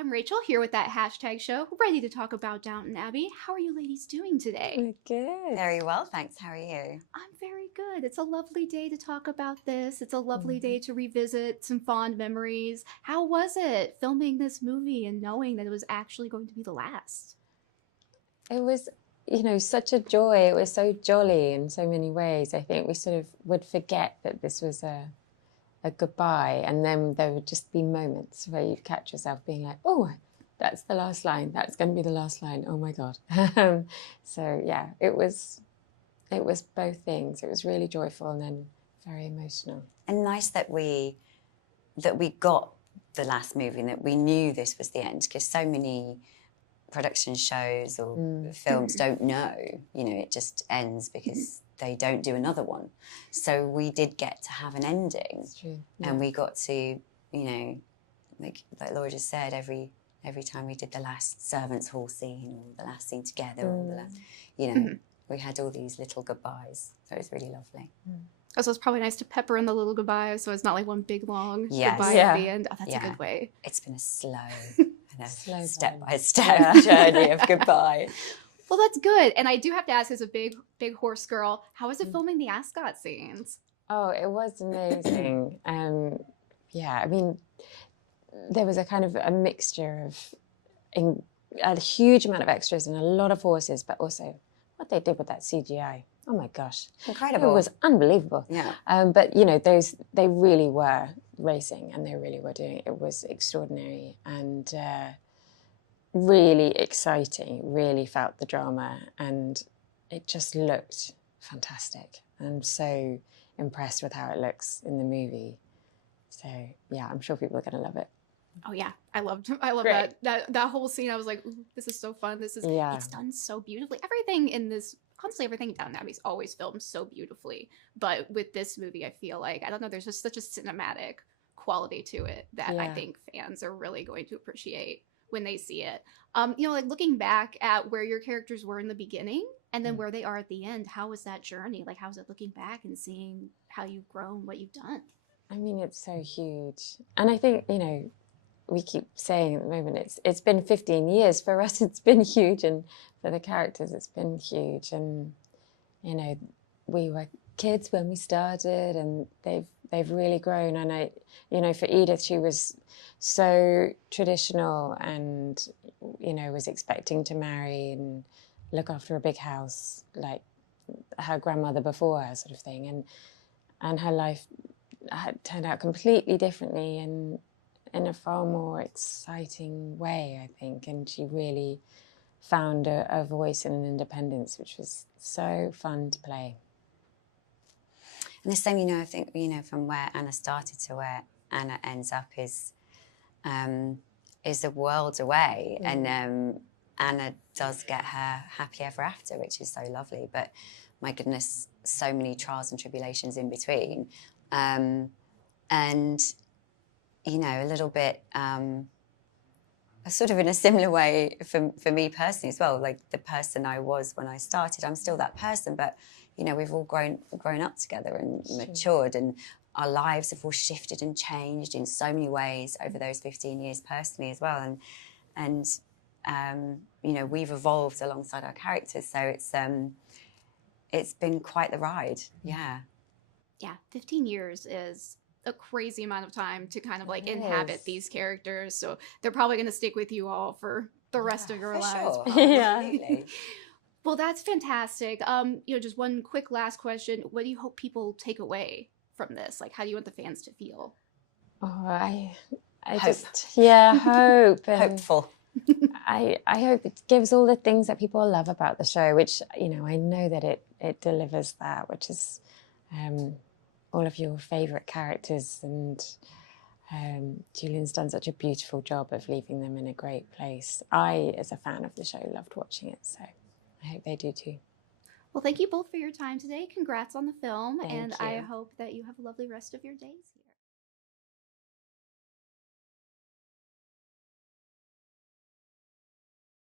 I'm Rachel, here with that hashtag show, ready to talk about Downton Abbey. How are you ladies doing today? We're good. Very well, thanks. How are you? I'm very good. It's a lovely day to talk about this. It's a lovely day to revisit some fond memories. How was it filming this movie and knowing that it was actually going to be the last? It was, such a joy. It was so jolly in so many ways. I think we sort of would forget that this was a goodbye, and then there would just be moments where you'd catch yourself being like, oh, that's the last line. That's going to be the last line. Oh my God. So yeah, it was both things. It was really joyful and then very emotional. And nice that we got the last movie and that we knew this was the end, because so many production shows or films don't know, it just ends because they don't do another one. So we did get to have an ending. It's true. And we got to, like Laura just said, every time we did the last servants' hall scene or the last scene together, or the last, we had all these little goodbyes. So it was really lovely. Oh, so it's probably nice to pepper in the little goodbyes, so it's not like one big long Yes. goodbye at the end. Oh, that's a good way. It's been a slow Slow step-by-step journey of goodbye. Well, that's good. And I do have to ask, as a big horse girl, how was it filming the ascot scenes? Oh, it was amazing. Yeah, I mean, there was a kind of a mixture of a huge amount of extras and a lot of horses, but also what they did with that CGI. Oh my gosh. Incredible. It was unbelievable. Yeah. But, they really were racing and they really were doing it. It was extraordinary and really exciting, really felt the drama, and it just looked fantastic. I'm so impressed with how it looks in the movie. So, yeah, I'm sure people are going to love it. Oh yeah, I love Great. that whole scene. I was like, ooh, this is so fun. It's done so beautifully. Everything in this, honestly, everything in Downton Abbey is always filmed so beautifully. But with this movie, I feel like, I don't know, there's just such a cinematic quality to it that I think fans are really going to appreciate when they see it. Like looking back at where your characters were in the beginning and then where they are at the end, how was that journey? Like, how's it looking back and seeing how you've grown, what you've done? I mean, it's so huge. And I think, we keep saying at the moment, it's been 15 years. For us, it's been huge. And for the characters, it's been huge. And, we were kids when we started and they've really grown. And for Edith, she was so traditional and, was expecting to marry and look after a big house like her grandmother before her, sort of thing. And her life had turned out completely differently and in a far more exciting way, I think. And she really found a voice and an independence, which was so fun to play. And the same, I think, from where Anna started to where Anna ends up is a world away. And Anna does get her happy ever after, which is so lovely. But my goodness, so many trials and tribulations in between. And, a little bit, sort of in a similar way for me personally as well, like the person I was when I started, I'm still that person, but, we've all grown up together and matured, and our lives have all shifted and changed in so many ways over those 15 years personally as well. And we've evolved alongside our characters. So it's been quite the ride. Yeah. Yeah, 15 years is a crazy amount of time to kind of like inhabit these characters. So they're probably going to stick with you all for the rest of your lives. Sure. Yeah. Absolutely. Well, that's fantastic. Just one quick last question. What do you hope people take away from this? Like, how do you want the fans to feel? Oh, I Hope. just, hope. And Hopeful. I hope it gives all the things that people love about the show, which, I know that it delivers that, which is all of your favourite characters. And Julian's done such a beautiful job of leaving them in a great place. I, as a fan of the show, loved watching it, so I hope they do too. Well, thank you both for your time today. Congrats on the film, Thank and you. I hope that you have a lovely rest of your days.